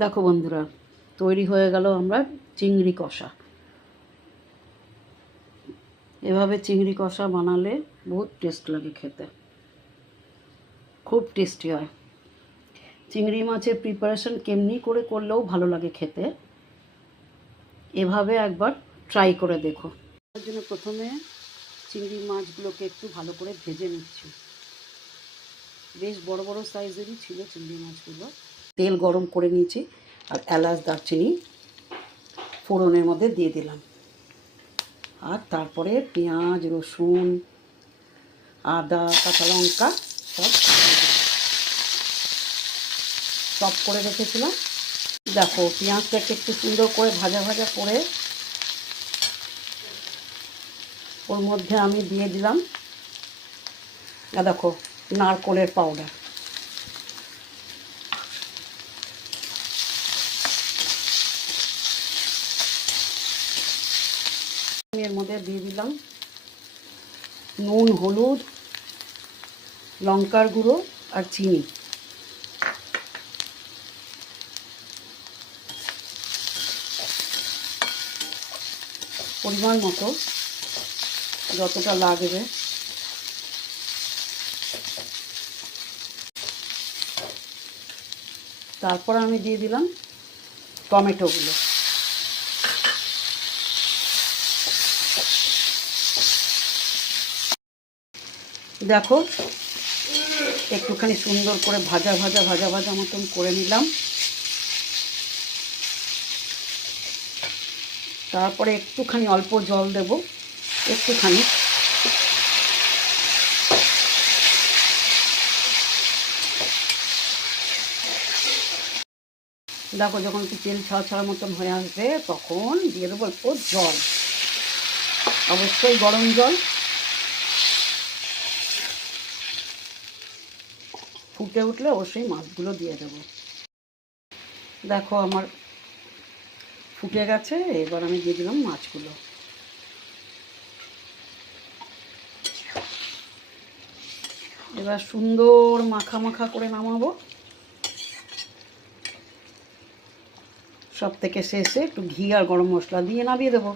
দেখো বন্ধুরা, তৈরি হয়ে গেল আমরা চিংড়ি কষা। এভাবে চিংড়ি কষা বানালে বহুত টেস্ট লাগে খেতে, খুব টেস্টি হয়। চিংড়ি মাছের প্রিপারেশন কেমনি করে করলেও ভালো লাগে খেতে। এভাবে একবার ট্রাই করে দেখো। তার জন্য প্রথমে চিংড়ি মাছগুলোকে একটু ভালো করে ভেজে নিচ্ছি। বেশ বড় বড় সাইজেরই ছিল চিংড়ি মাছগুলো। তেল গরম করে নিয়েছি আর এলাচ দারচিনি ফোড়নের মধ্যে দিয়ে দিলাম। আর তারপরে পেঁয়াজ, রসুন, আদা, কাঁচা লঙ্কা সব করে রেখেছিলাম। দেখো পেঁয়াজটাকে একটু সুন্দর করে ভাজা ভাজা করে ওর মধ্যে আমি দিয়ে দিলাম দেখো নারকোলের পাউডার। এর মধ্যে দিয়ে দিলাম নুন, হলুদ, লঙ্কার গুঁড়ো আর চিনি। পরিমাণ মতো যতটা লাগবে। তারপর আমি দিয়ে দিলাম টমেটোগুলো। দেখো একটুখানি সুন্দর করে ভাজা ভাজা মতন করে নিলাম। তারপরে একটুখানি অল্প জল দেব, একটুখানি। দেখো যখন একটু তেল ছাড়া ছাড়া মতন হয়ে আসবে তখন দিয়ে দেবো একটু জল, অবশ্যই গরম জল। ফুটে উঠলে অবশ্যই মাছগুলো দিয়ে দেবো। দেখো আমার ফুটে গেছে, এবার আমি দিয়ে দিলাম মাছগুলো। এবার সুন্দর মাখা মাখা করে নামাবো। সব থেকে শেষে একটু ঘি আর গরম মশলা দিয়ে নামিয়ে দেবো।